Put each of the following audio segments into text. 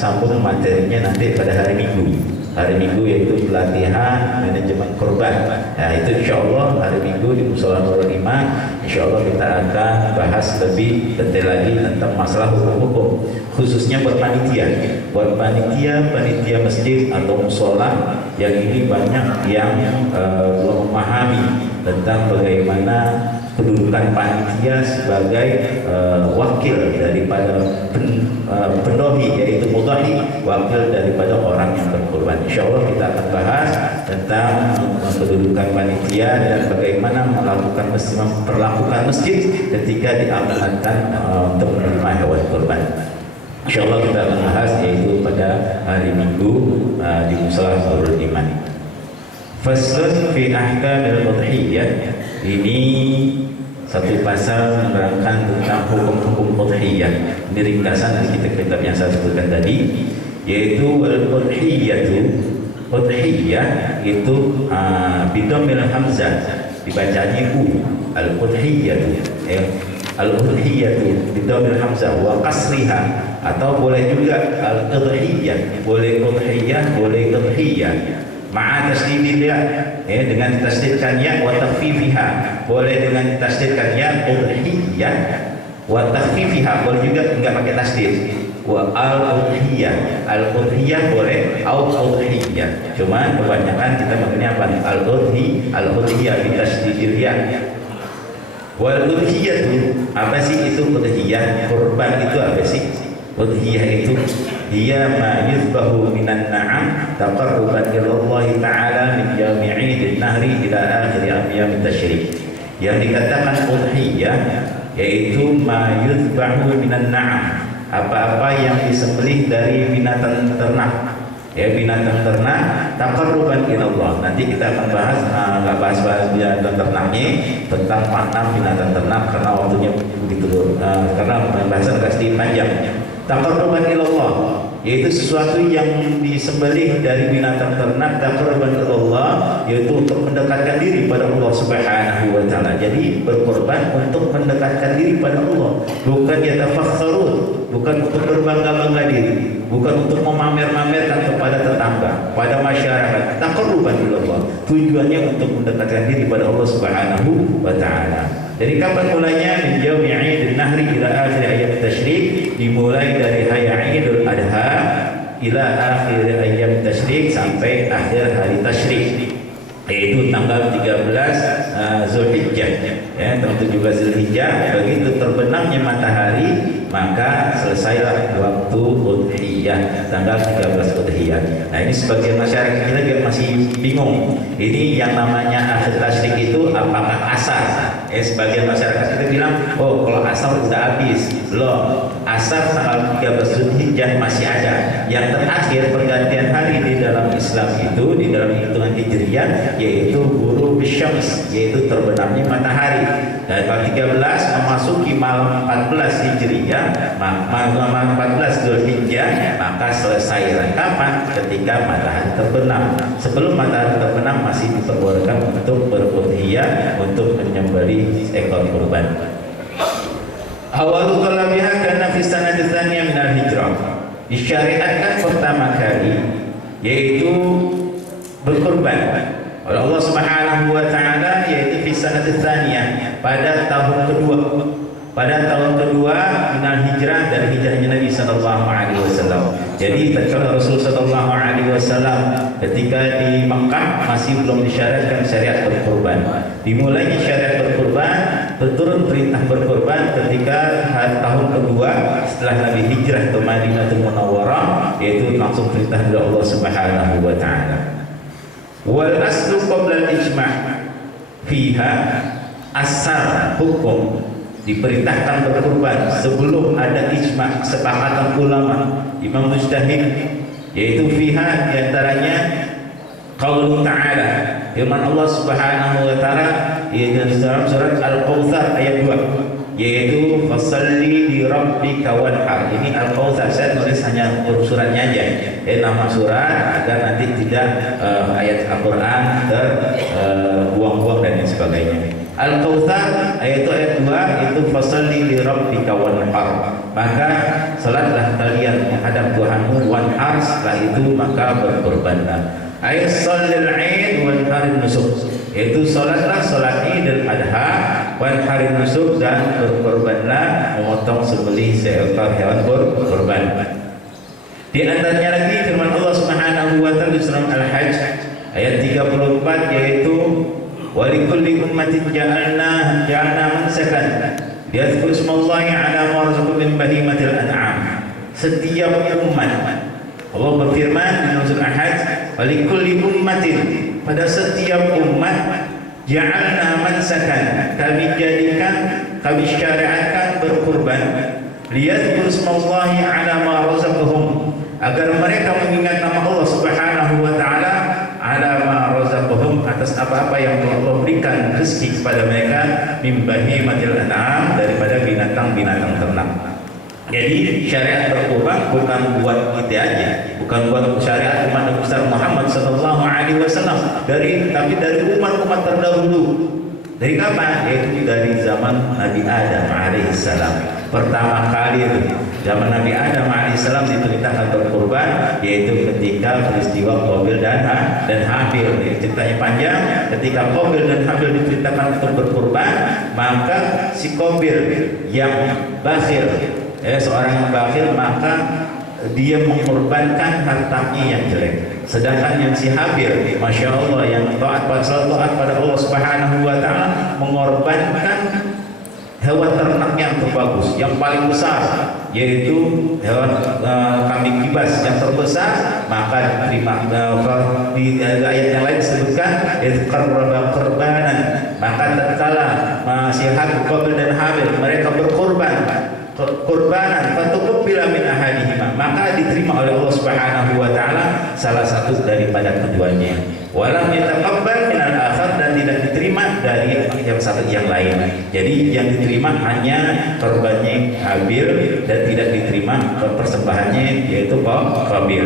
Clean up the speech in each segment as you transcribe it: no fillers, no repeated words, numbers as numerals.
sambung materinya nanti pada hari Minggu. Hari Minggu yaitu pelatihan manajemen korban. Nah, itu insya Allah hari Minggu di Mushola Nurul Iman. Insya Allah kita akan bahas lebih detail lagi tentang masalah hukum-hukum, khususnya buat panitia, panitia masjid atau musola yang ini banyak yang belum memahami tentang bagaimana kedudukan panitia sebagai wakil daripada pendohi, yaitu mudhahi, wakil daripada orang yang berkorban. Insya Allah kita akan bahas tentang kedudukan panitia dan bagaimana memperlakukan masjid ketika diamanatkan untuk menerima hewan kurban. Insya Allah kita akan bahas yaitu pada hari Minggu di Mushola Nurul Iman. Faslun fi ahkamil udhiyah. Ini satu pasal menerangkan tentang hukum-hukum udhiyah. Ini ringkasan dari kitab-kitab yang saya sebutkan tadi, yaitu udhiyah itu bidomil hamzah, dibacanya u, al-udhiyah bidomil hamzah wa kasriha, atau boleh juga al-udhiyah, boleh udhiyah, boleh udhiyah ma'a tasdidil ya, dengan ditasdidkan ya, wa takhfifiha, boleh dengan ditasdidkan ya udhiyah, wa takhfifiha, boleh juga enggak pakai tasdid, wa al-udhiyah boleh, au udhiyah, cuma kebanyakan kita maknanya apa? Al-udhiyah bitasdidil ya. Wal udhiyah itu apa sih? Itu udhiyah, kurban itu apa sih? Udhiyah itu hiya ma yuzbahu minan na'am taqarruban ila Allah Ta'ala min jami'i nahri ila akhir ayyam tasyrik. Yang dikatakan udhiyah yaitu ma yuzbahu minan na'am, apa-apa yang disembelih dari binatang ternak, binatang ternak, taqarruban ila Allah. Nanti kita akan bahas, nggak bahas binatang ternaknya, tentang makna binatang ternak karena waktunya begitu, karena pembahasan agak sedikit panjang. Taqarruban ila Allah, yaitu sesuatu yang disembelih dari binatang ternak, taqarruban ila Allah, yaitu untuk mendekatkan diri pada Allah Subhanahu wa Ta'ala. Jadi berkorban untuk mendekatkan diri pada Allah, bukan yatafakhkharun, bukan untuk berbangga-bangga diri, bukan untuk memamer-mamerkan kepada tetangga, pada masyarakat. Taqarruban ila Allah, tujuannya untuk mendekatkan diri pada Allah Subhanahu wa Ta'ala. Jadi kapan mulainya? Min yaumi 'idin nahri ila akhir ayyam tasyrik, dimulai dari hari Idul Adha ila akhir ayyam tasyrik, sampai akhir hari tasyrik, yaitu tanggal 13 Zulhijjah, tanggal 17 Zulhijjah. Begitu terbenamnya matahari maka selesailah waktu udhiyah, tanggal 13 udhiyah. Nah, ini sebagian masyarakat kita juga masih bingung, ini yang namanya akhir tasyrik itu apakah asar? Sebagian masyarakat kita bilang, oh kalau asar udah habis. Belum, asar tanggal 13 Zulhijjah masih ada. Yang terakhir pergantian hari di dalam Islam itu, di dalam hitungan Hijriyah, yaitu ghurub syams, yaitu terbenamnya matahari. Dan tanggal 13 memasuki malam 14 Hijriyah, malam 14 Zulhijjah, maka selesai. Kapan? Ketika matahari terbenam. Sebelum matahari terbenam masih diperbolehkan untuk berudhiyah, untuk menyembelih ekor kurban. Awalu talabiha kana fi sanati tsaniyah min al-hijrah. Disyariatkan pertama kali yaitu berkurban oleh Allah Subhanahu wa Ta'ala, yaitu fi sanati tsaniyah, pada tahun kedua. Pada tahun kedua minal hijrah, dari hijrahnya Nabi sallallahu alaihi wasallam. Jadi tatkala Rasul sallallahu alaihi wasallam ketika di Makkah masih belum disyaratkan syariat berkurban. Dimulainya syariat berkurban, turun perintah berkurban ketika tahun kedua setelah Nabi hijrah ke Madinatul Munawwarah, yaitu langsung perintah dari Allah Subhanahu wa Ta'ala. Wal aslu qabla al-ijma' fiha, asal hukum diperintahkan berkurban sebelum ada ijma', kesepakatan ulama, imam mujtahid, yaitu fiha diantaranya qaulu ta'ala, firman Allah Subhanahu wa Ta'ala dalam surat Al-Kautsar ayat 2, yaitu fasalli li rabbika wanhar. Ini Al-Kautsar, saya tulis hanya suratnya aja, nama surat, agar nanti tidak ayat Al-Quran terbuang-buang dan lain sebagainya. Al-Kautsar ayat 2 itu fasalli li rabbika wanhar. Maka salatlah kalian menghadap Tuhanmu, wanhar, setelah itu maka berkorbanlah. Ayat salil Aid wan harin nusuk, yaitu salatlah salat Idul Adha wan harin nusuk, dan berkorbanlah memotong sembelih seekor hewan berkorban. Di antaranya lagi firman Allah Subhanahu wa taala di surah Al-Hajj ayat 34, yaitu walikulli ummatin ja'alna mansakan liyadhkuru ismallahi ala ma razaqahum min bahimatil an'am. Setiap umat, Allah berfirman di surah Al-Hajj, walikulli ummatin, pada setiap umat, ja'alna mansakan, kami jadikan, kami syariatkan berkurban, liyadhkuru ismallahi ala ma razaqahum, agar mereka mengingat nama Allah Subhanahu wa taala, ala ma razaqahum, atas apa-apa yang Allah berikan rezeki kepada mereka, min bahimatil an'am, daripada binatang-binatang ternak. Jadi syariat berkurban bukan buat kita aja, bukan buat syariat umat Nabi besar Muhammad sallallahu alaihi wasallam, tapi dari umat-umat terdahulu. Dari kapan? Yaitu dari zaman Nabi Adam alaihissalam. Pertama kali zaman Nabi Adam alaihissalam diperintahkan berkurban, yaitu ketika peristiwa Qabil dan Habil. Ceritanya panjang. Ketika Qabil dan Habil diperintahkan untuk berkurban, maka si Qabil yang bakhil, seorang yang bakhil, maka dia mengorbankan hartanya yang jelek. Sedangkan yang si Habil, masya Allah, yang taat pada Allah Subhanahu wa taala, mengorbankan hewan ternak yang terbagus, yang paling besar, yaitu hewan kambing kibas yang terbesar. Maka diterima. Di ayat yang lain disebutkan qarraba qurbanan, maka tatkala si Qabil dan Habil mereka berkorban kurbanan fatuqbila min ahadihima, maka diterima oleh Allah Subhanahu wa taala salah satu daripada keduanya. Walam yataqabbal min al-akhar, dan tidak diterima dari yang satu yang lain. Jadi yang diterima hanya korbannya Habil, dan tidak diterima persembahannya yaitu Qabil.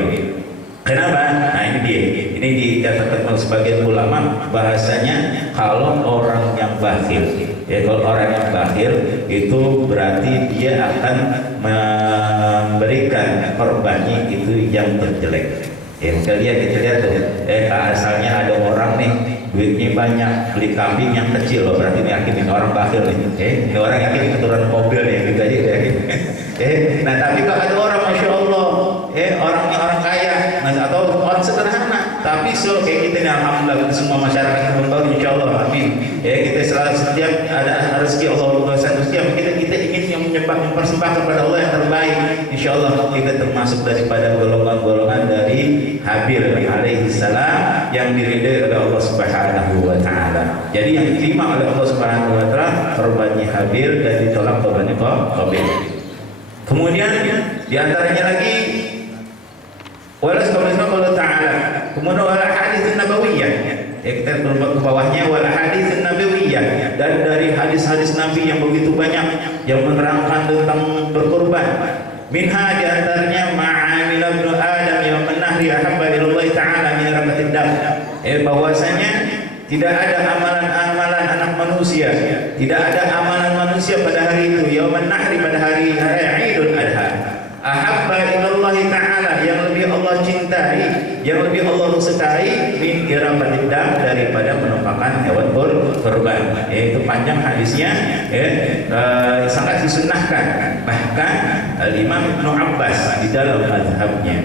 Kenapa? Nah ini dia. Ini dikatakan oleh sebagian ulama, bahasanya kalau orang yang bakhil, kalau orang yang bakhil itu berarti dia akan memberikan korbannya itu yang terjelek. Kita lihat tuh, asalnya ada orang nih duitnya banyak, beli kambing yang kecil loh, berarti ini yakin orang bakhil nih. Ini orang yakin keturunan Qabil nih, gitu aja yakin. Nah tapi kalau ada orang masya Allah, orang kaya, atau orang sederhana, tapi kayak kita nih, alhamdulillah kita semua masyarakat membantu, insya Allah, amin. Kita selalu setiap ada rezeki Allah setiap kita ingin yang mempersembahkan kepada Allah yang terbaik. Insya Allah kita termasuk daripada golongan-golongan dari Habil alaihi salam yang diridai oleh Allah Subhanahu wa taala. Jadi yang diterima oleh Allah Subhanahu wa taala korbannya Habil, dan ditolak korbannya Qabil. Kemudian di antaranya lagi walas qaulullah ta'ala, kemudian wala hadits nabawiyah, kita turun ke bawahnya, wala hadits nabawiyah, dan dari hadis-hadis Nabi yang begitu banyak yang menerangkan tentang berkorban. Minha di antaranya ma'amil ibnu Adam yang menahri ahabba ilallah ta'ala min rabatid dam, bahwasanya tidak ada amalan-amalan anak manusia, tidak ada amalan manusia pada hari itu, yauman nahri, pada hari Idul Adha, ahabba ilallah ta'ala, yang lebih Allah cintai, yang lebih Allah sukai, min irabatid dam, daripada menumpahkan hewan kurban. Itu panjang hadisnya, sangat disunnahkan. Bahkan Al-Imam Ibnu Abbas di dalam mazhabnya,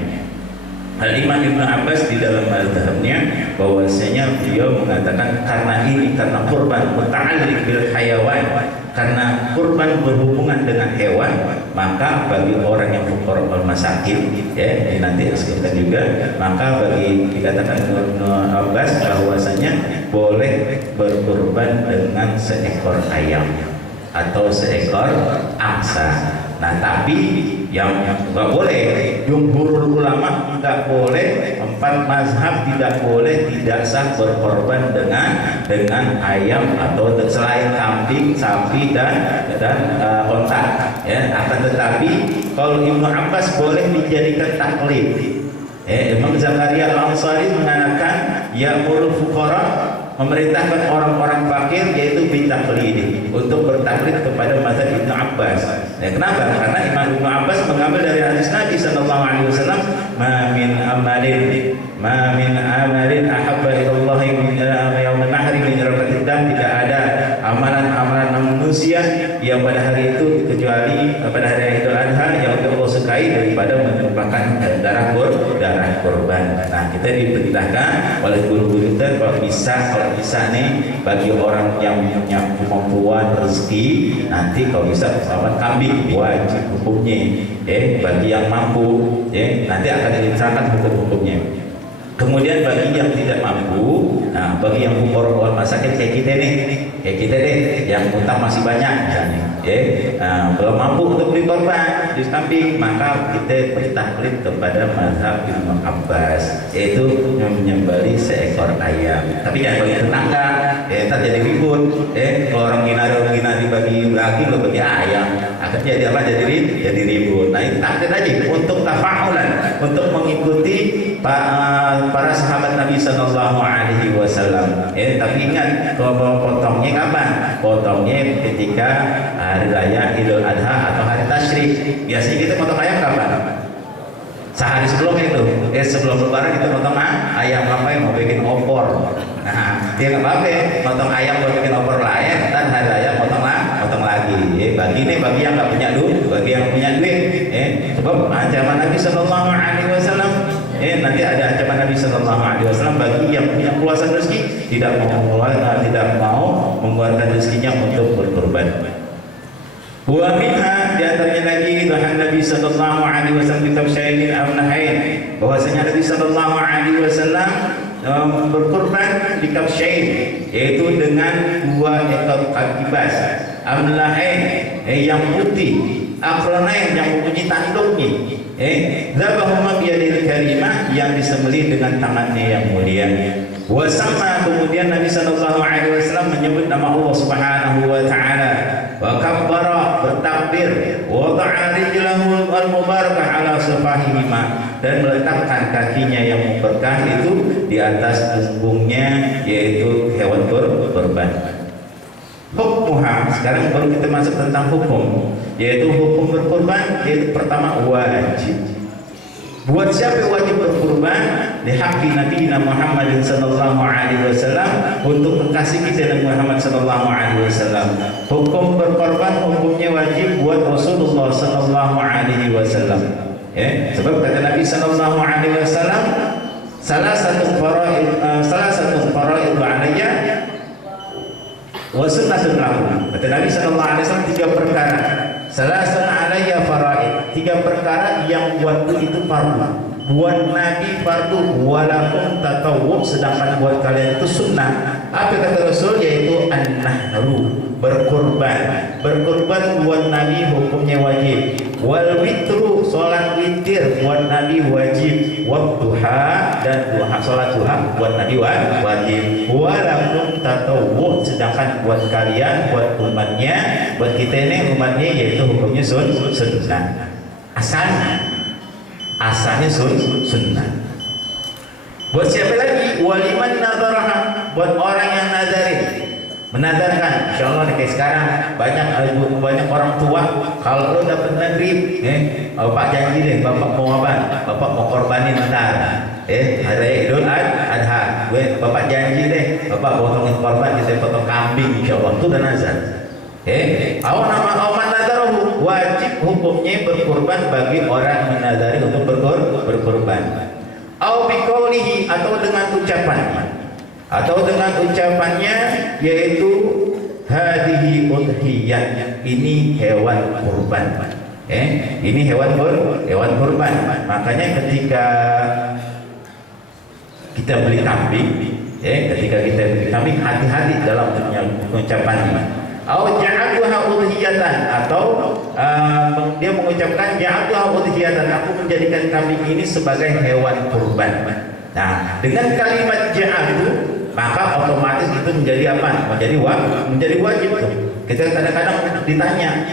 Al-Imam Ibnu Abbas di dalam mazhabnya, bahwasanya beliau mengatakan karena kurban muta'alliq bil hayawan, karena kurban berhubungan dengan hewan, maka bagi orang yang fuqara wal masakin, nanti disebutkan juga, maka bagi dikatakan Ibnu Abbas bahwasanya boleh berkurban dengan seekor ayam atau seekor angsa. Nah tapi yang nggak boleh, jumhur ulama tidak boleh, 4 mazhab tidak boleh, tidak sah berkorban dengan ayam atau selain kambing, sapi dan onta. Akan tetapi kalau Ibnu Abbas boleh dijadikan taklid. Imam Zakaria Al-Ansari mengatakan ya'murul fuqara memerintahkan orang-orang fakir yaitu bitaklid untuk bertaklid kepada mazhab Ibnu Abbas. Ya, kenapa? Karena Imam Ibnu Abbas mengambil dari hadis Nabi sallallahu alaihi wasallam, ma min amalin ahabba ila Allah min yaum an-nahri min rakatil dam, tidak ada amalan manusia yang pada hari itu kecuali pada hari Idul Adha yang Allah sukai daripada menumpahkan darah korban. Nah, kita diperintahkan oleh guru-guru kita kalau bisa nih bagi orang yang punya kemampuan rezeki, nanti kalau bisa pesawat kambing wajib hukumnya. Bagi yang mampu, nanti akan diceritakan hukum-hukumnya. Kemudian bagi yang tidak mampu, nah bagi yang orang masakin kayak kita deh, yang utang masih banyak misalnya, belum mampu untuk beli korban di kambing, maka kita bertaklid kepada mazhab Ibnu Abbas, yaitu menyembelih seekor ayam. Tapi jangan bagi tetangga, ntar jadi ribut. Kalau orang ginari bagi lagi lo bagi ayam, akan jadi apa? Jadi ribut. Nah itu taklid aja untuk tafa'ulan, untuk mengikuti para sahabat Nabi Sallallahu Alaihi Wasallam. Tapi ingat, kalau potongnya kapan? Potongnya ketika hari raya Idul Adha atau hari Tasyrik. Biasanya kita potong ayam kapan? Sehari sebelum itu. Sebelum Lebaran kita potong ayam, apa yang mau bikin opor. Nah, dia nggak apa-apa, potong ayam buat bikin opor lain, dan hari raya potong lagi. Bagi yang nggak punya duit, bagi yang punya duit. Sebab ancaman Nabi Sallallahu Alaihi Wasallam. Nanti ada ancaman Nabi Sallallahu Alaihi Wasallam bagi yang punya kuasa rezeki tidak mau mengeluarkan rezekinya untuk berkorban. Wa minha, di antaranya lagi bahan Nabi Sallallahu Alaihi Wasallam kitab Syainin Amnahain, bahwasanya Nabi Sallallahu Alaihi Wasallam berkorban di Kabsyain, yaitu dengan 2 ekor kibas, Amlahain yang putih, Aqranain yang mempunyai tanduknya, Zabahuma biyadil karimah yang disembelih dengan tangannya yang mulia. Wasama, kemudian Nabi Sallallahu Alaihi Wasallam menyebut nama Allah Subhanahu Wa Taala. Wa kabbara, bertakbir. Wa da'a rijlahu al-mubarakah ala safahihima, dan meletakkan kakinya yang berkah itu di atas punggungnya, yaitu hewan kurban. Hukmuha, sekarang baru kita masuk tentang hukum, yaitu hukum berkurban, yaitu pertama wajib. Buat siapa yang wajib berkurban? Dihaqi Nabi Muhammad sallallahu alaihi wasallam, untuk mengasihi kita Nabi Muhammad sallallahu alaihi wasallam. Hukum berkorban hukumnya wajib buat Rasulullah sallallahu alaihi wasallam. Sebab kata Nabi sallallahu alaihi wasallam, salah satu faraid alayya wa sunnatun lakum. Kata Nabi sallallahu alaihi wasallam 3 perkara. Salasun alayya faraid, 3 perkara yang buatku itu fardu. Buat Nabi fardu, walakum tatawwu, sedangkan buat kalian itu sunnah. Apa kata Rasul? Yaitu an-nahru, berkurban. Berkurban buat Nabi hukumnya wajib. Wal witru, salat witir buat Nabi wajib. Wadduha, dan salat duha buat Nabi wajib. Walakum tatawwu, sedangkan buat kalian, buat umatnya, buat kita ini umatnya, yaitu hukumnya sunnah. Asalnya sunnah. Buat siapa lagi? Waliman nadaraha, buat orang yang nadarin, menadarkan. Insyaallah kayak sekarang banyak orang tua, kalau lo dapat negeri, Bapak janji deh, Bapak mau apa? Bapak mau korbanin ntar. Hari Idul Adha, Bapak janji deh, Bapak potongin korban, kita potong kambing, insyaallah itu dan nazar. Awan nadarahu, wajib hukumnya berkurban bagi orang menadari untuk berkurban. Au biqaulihi, atau dengan ucapannya, yaitu hadhihi udhiyah, ini hewan kurban. Ini hewan kurban. Makanya ketika kita beli kambing, hati-hati dalam ucapannya. Atau ja'atuha udhiyatan, atau dia mengucapkan ja'atuha udhiyatan, aku menjadikan kambing ini sebagai hewan kurban. Nah, dengan kalimat ja'atu, maka otomatis itu menjadi apa? Menjadi wajib. Kita kadang-kadang ditanya,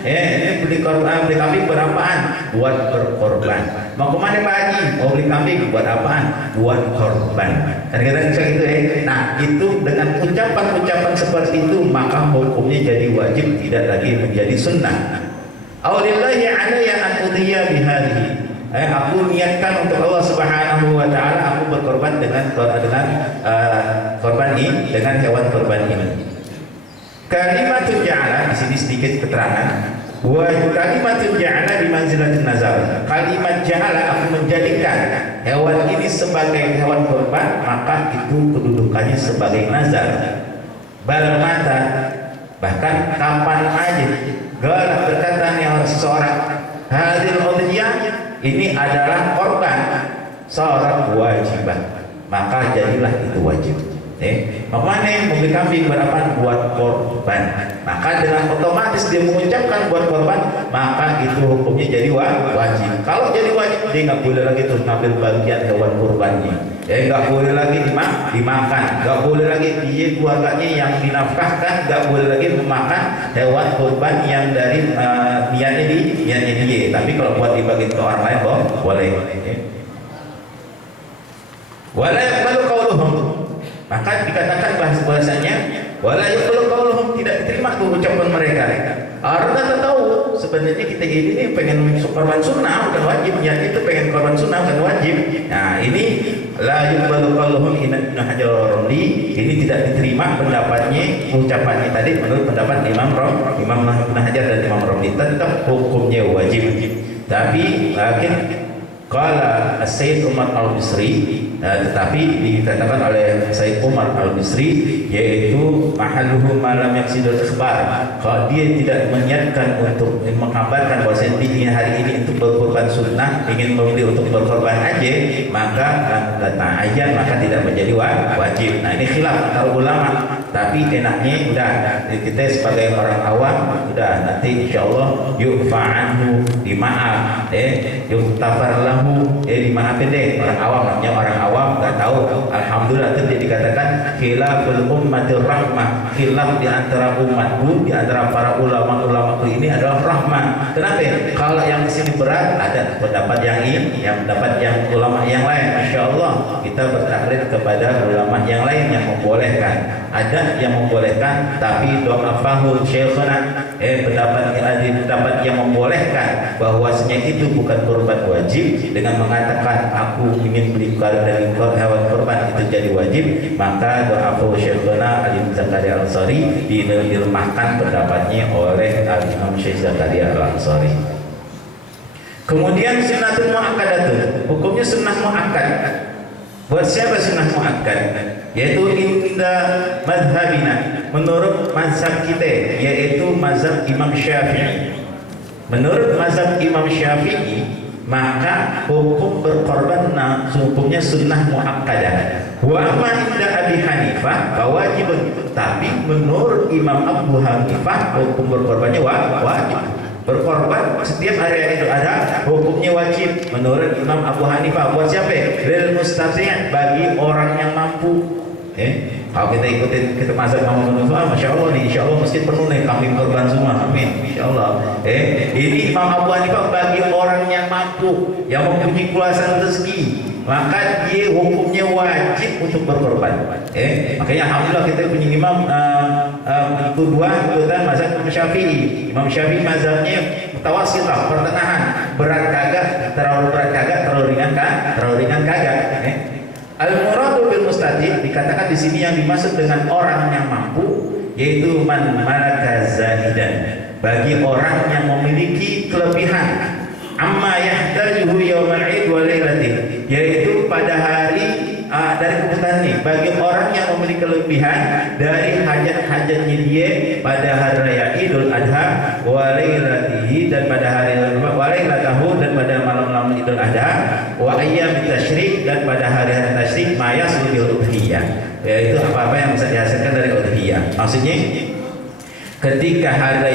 ini beli kambing berapaan? Buat berkorban. Maka mau kemana Pak Haji? Mau beli kambing, buat apaan? Buat korban. Kadang-kadang bisa gitu ya. Nah itu dengan ucapan-ucapan seperti itu maka hukumnya jadi wajib, tidak lagi menjadi sunnah. Aulillahi alayya an udhiya bihadhihi. Aku niatkan untuk Allah Subhanahu wa taala aku berkorban dengan korban ini, dengan hewan korban ini. Kalimatun ja'ala, di sini sedikit keterangan. Wa kalimatun ja'ala bi manzilatin nazar. Kalimat ja'ala, aku menjadikan hewan ini sebagai hewan korban, maka itu kedudukannya sebagai nazar. Bal mata, bahkan kapan aja galak berkata nih seseorang, hadil udhiyah, ini adalah korban seorang wajibah, maka jadilah itu wajib. Makanya membeli kambing berapa? Buat korban. Maka dengan otomatis dia mengucapkan buat korban, maka itu hukumnya jadi wajib. Kalau jadi wajib, dia nggak boleh lagi tuh ngambil bagian hewan kurbannya. Nggak boleh lagi dimakan, nggak boleh lagi dia keluarganya yang dinafkahkan, nggak boleh lagi memakan hewan kurban yang dari niatnya dia. Tapi kalau buat dibagi ke orang lain, boleh. Wala yaqbalu qauluhum, maka dikatakan bahasanya wala yaqbalu qauluhum, tidak diterima tuh ucapan mereka. Orang tak tahu sebenarnya kita ini pengen korban sunnah bukan wajib, niat itu pengen korban sunnah bukan wajib. Nah ini la yuqbalu qauluhum Ibnu Hajar al-Ramli, ini tidak diterima pendapatnya, ucapannya tadi menurut pendapat Imam Ibnu Hajar dan Imam Ramli, tetap hukumnya wajib. Tapi qala Sayyid Umar al-Bisri, tetapi dikatakan oleh Sayyid Umar al-Bisri, yaitu mahalluhu malam yaksidul ikhbar, kalau dia tidak menyiapkan untuk mengabarkan bahwa dia hari ini untuk berkorban sunnah, ingin memilih untuk berkorban aja, maka kata aja maka tidak menjadi wajib. Nah ini khilaf antara ulama, tapi enaknya udah kita sebagai orang awam udah nanti insyaallah yufa'anhu, dimaaf, yuktafar lahu, dimaafin deh. Orang awam, namanya orang awam nggak tahu. Alhamdulillah itu dikatakan khilaful ummatir rahmah, khilaf di antara umatku, di antara para ulama-ulamaku ini adalah rahmah. Kenapa? Kalau yang di sini berat, ada pendapat yang ini, yang pendapat yang ulama yang lain, insyaallah kita bertaklid kepada ulama yang lain yang membolehkan. Ada yang membolehkan, tapi do'afahu syekhuna, pendapat yang membolehkan bahwasanya itu bukan korban wajib, dengan mengatakan aku ingin beli dari hewan korban itu jadi wajib, maka do'afahu syekhuna Al-Imam Zakaria Al-Ansari, dilemahkan pendapatnya oleh Al-Imam Syekh Zakaria Al-Ansari. Kemudian sunnatul mu'akkadatun, hukumnya sunnah mu'akkad. Buat siapa sunnah mu'akkad? Yaitu inda madhabina, menurut mazhab kita, yaitu mazhab Imam Syafi'i. Menurut mazhab Imam Syafi'i, maka hukum berkorban hukumnya sunnah mu'akkadah. Wa amma inda Abi Hanifah wajibun, tapi menurut Imam Abu Hanifah hukum berkorbannya wajib. Berkorban setiap hari Idul Adha hukumnya wajib menurut Imam Abu Hanifah. Buat siapa? Lil mustati', bagi orang yang mampu. Kalau kita ikutin kita mazhab Imam Abu Hanifah, masya Allah nih, insya Allah mesti penuh nih kambing korban semua, amin, insya Allah. Ini Imam Abu Hanifah bagi orang yang mampu, yang mempunyai kuasa rezeki, maka dia hukumnya wajib untuk berkorban. Makanya alhamdulillah kita punya imam itu dua ikutan mazhab Imam Syafi'i. Imam Syafi'i mazhabnya mutawassithah, pertengahan, berat kagak, terlalu berat kagak, terlalu ringan kagak. Al-muradu bil mustati', dikatakan di sini yang dimaksud dengan orang yang mampu yaitu man malaka zahidan, bagi orang yang memiliki kelebihan, amma yahtajuhu yaumal id wa lailatih, yaitu pada hari dari kebutuhan nih, bagi orang yang memiliki kelebihan dari hajat-hajatnya dia pada hari raya Idul Adha wa lailatihi, dan pada hari walailatahu, dan pada malam-malam Idul Adha wa ayyam tasyrik, dan pada hari-hari tasyrik mayas bil udhiyah, yaitu apa-apa yang bisa dihasilkan dari udhiyah. Maksudnya ketika hari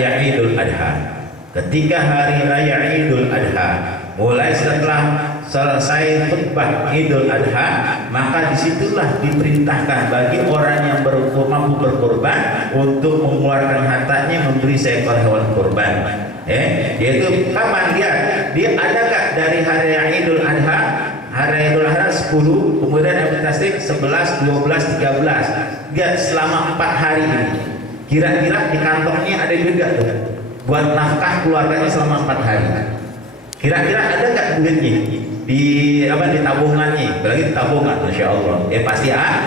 raya Idul Adha, mulai setelah selesai khutbah Idul Adha, maka disitulah diperintahkan bagi orang yang mampu berkorban untuk mengeluarkan hartanya membeli seekor hewan kurban. Yaitu kapan dia ada gak dari hari Idul Adha? Hari Idul Adha 10, kemudian Ibnu Tasdik 11, 12, 13. Dia selama 4 hari ini. Kira-kira di kantongnya ada juga tuh buat nafkah keluarganya selama 4 hari. Kira-kira ada nggak duitnya di tabungannya? Berarti di tabungan, masya Allah.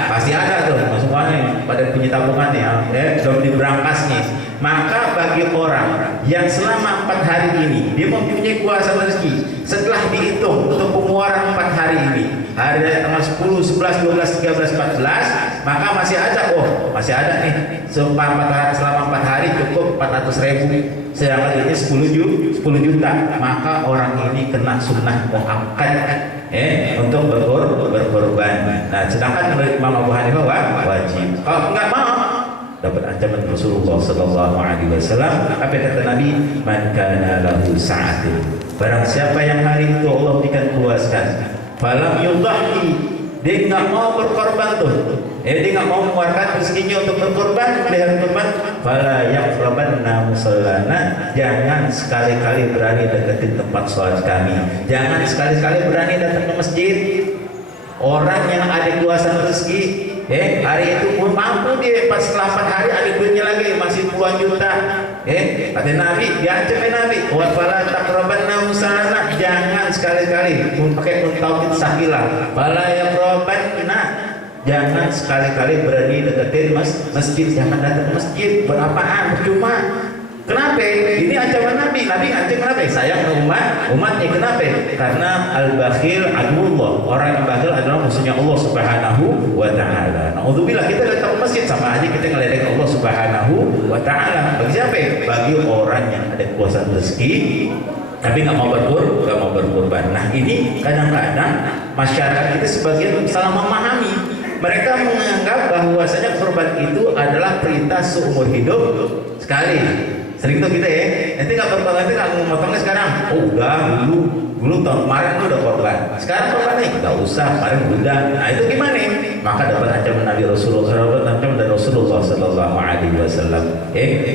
Pasti ada tuh, semuanya pada punya tabungannya. Belum diberangkasnya. Maka bagi orang yang selama 4 hari ini dia mempunyai kuasa rezeki, setelah dihitung untuk pengeluaran 4 hari ini, hari tanggal 10, 11, 12, 13, 14, maka masih ada nih selama 4 hari cukup 400.000, sedangkan ini 10 juta, maka orang ini kena sunnah muakkad untuk berkorban. Nah, sedangkan menurut Imam Abu Hanifah wajib. Kalau enggak mau, dapat ancaman Rasulullah sallallahu alaihi wasallam. Apa kata Nabi? Man kana lahu sa'atun. Barang siapa yang hari itu Allah berikan kuasa, falam yudhi, dia nggak mau berkorban tuh. Dia nggak mau mengeluarkan rezekinya untuk berkorban, pelihara korban. Fala yaqrabanna musallana, jangan sekali-kali berani deketin tempat sholat kami. Jangan sekali-kali berani datang ke masjid. Orang yang ada kuasa rezeki, hari itu pun mampu dia, pas setelah 4 hari ada duitnya lagi, masih puluhan juta. Kata Nabi, diancam Nabi, wa fala taqrabanna musallana, jangan sekali-kali pakai tauhid sakilah. Fala yaqrabanna, jangan sekali-kali berani deketin masjid, jangan datang ke masjid. Berapaan? Percuma. Kenapa? Ini ancaman Nabi. Nabi ngancam kenapa? Sayang umatnya. Kenapa? Karena al-bakhil aduullah. Orang yang bakhil adalah musuhnya Allah Subhanahu wa taala. Nauzubillah, kita datang ke masjid sama aja kita ngeledek Allah Subhanahu wa taala. Bagi siapa? Bagi orang yang ada kuasa rezeki tapi nggak mau berkorban. Nah, ini kadang-kadang masyarakat kita sebagian salah memahami. Mereka menganggap bahwasanya korban itu adalah perintah seumur hidup sekali. Sering tuh kita nanti nggak berkorban, nanti nggak memotongnya sekarang. Udah dulu tahun kemarin tuh udah korban. Sekarang korban nih nggak usah, kemarin udah. Nah, itu gimana? Maka dapat ancaman Nabi Rasulullah Sallallahu Alaihi Wasallam.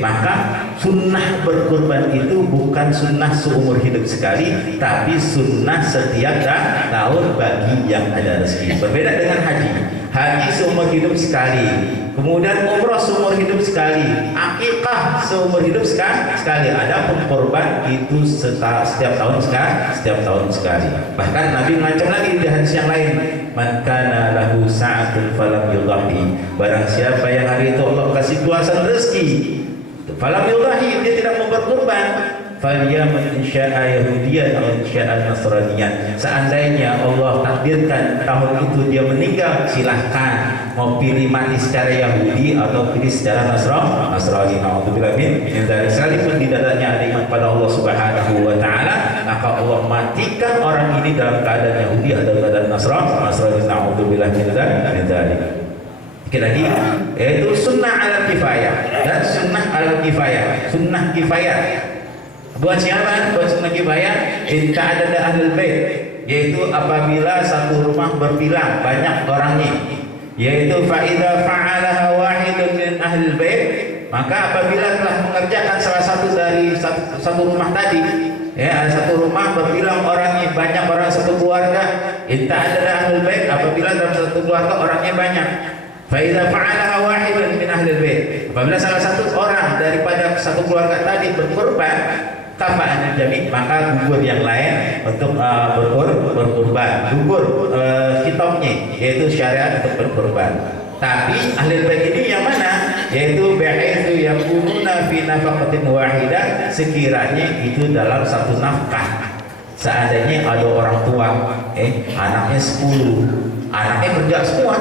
Maka sunnah berkorban itu bukan sunnah seumur hidup sekali, tapi sunnah setiap tahun bagi yang ada rezeki. Berbeda dengan haji. Haji seumur hidup sekali, kemudian umroh seumur hidup sekali, akikah seumur hidup sekali. Ada pun korban itu setiap tahun sekali. Bahkan Nabi mengancam lagi di hadis yang lain, man kana lahu sa'atun falam yudhi, barang siapa yang hari itu Allah kasih kuasa rezeki, falam yudhi, dia tidak mau berkorban, falyaman insya'a yahudiyan atau insya'a nasraniyan. Seandainya Allah takdirkan tahun itu dia meninggal, silahkan mau pilih mati secara Yahudi atau pilih secara Nasrani. Na'udzubillah min dzalik. Sekalipun di dadanya ada iman pada Allah Subhanahu wa taala, maka Allah matikan orang ini dalam keadaan Yahudi atau keadaan Nasrani. Na'udzubillah min dzalik. Sekali lagi, yaitu sunnah ala kifayah dan sunnah ala kifayah. Sunnah kifayah buat siapa? Buat sunnah kifayah inta ada ahlul bait, yaitu apabila satu rumah berbilang banyak orangnya, yaitu faida fa'alaha wahidun min ahlul bait, maka apabila telah mengerjakan salah satu dari satu rumah tadi, ada satu rumah berbilang orangnya banyak, orang satu keluarga, inta ada ahlul bait, apabila dalam satu keluarga orangnya banyak, faida fa'alaha wahidun min ahlul bait, apabila salah satu orang daripada satu keluarga tadi berkorban, kafa'an jami', maka gugur yang lain untuk berkorban. Gugur kitabnya, yaitu syariat untuk berkorban. Tapi ahli bait ini yang mana? Yaitu bi'aitu yakununa fi nafaqatin wahidah, sekiranya itu dalam satu nafkah. Seandainya ada orang tua, anaknya 10, anaknya kerja semua.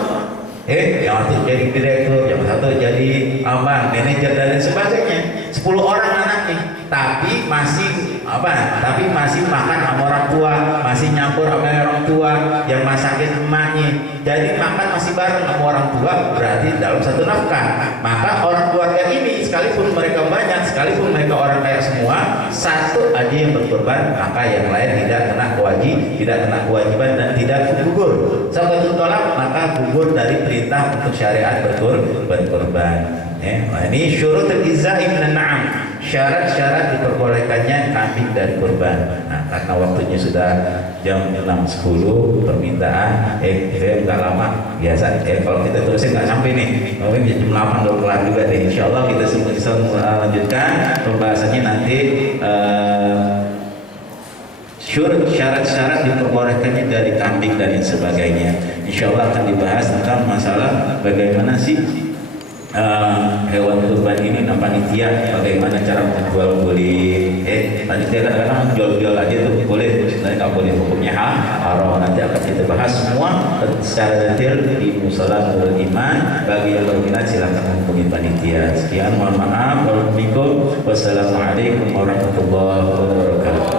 Yang satu jadi direktur, yang satu jadi manajer dan sebagainya. 10 orang anaknya, tapi masih makan sama orang tua, masih nyampur sama orang tua. tua, yang masakin emaknya. Jadi makan masih bareng sama orang tua, berarti dalam satu nafkah. Maka orang keluarga ini sekalipun mereka banyak, sekalipun mereka orang kaya semua, satu aja yang berkorban, maka yang lain tidak kena kewajiban dan tidak gugur. Saqatul tolak, maka gugur dari perintah untuk syariat berkorban. Nah, ini syurutul izza'i minan na'am, syarat-syarat diperbolehkannya kambing dari kurban. Nah, karena waktunya sudah jam 6.10, permintaan saya nggak lama biasa. Kalau kita terusin nggak sampai nih, mungkin jam 8 udah kelar juga deh. Insya Allah kita bisa lanjutkan pembahasannya nanti. Syarat-syarat diperbolehkannya dari kambing dan lain sebagainya. Insya Allah akan dibahas tentang masalah bagaimana sih hewan kurban ini panitia, bagaimana cara menjual beli. Panitia kadang-kadang jual-jual aja tuh boleh, sebenarnya nggak boleh, hukumnya haram. Nanti akan kita bahas semua secara detail di Musola Nurul Iman. Bagi yang berminat silakan hubungi panitia. Sekian, mohon maaf. Wassalamualaikum warahmatullahi wabarakatuh.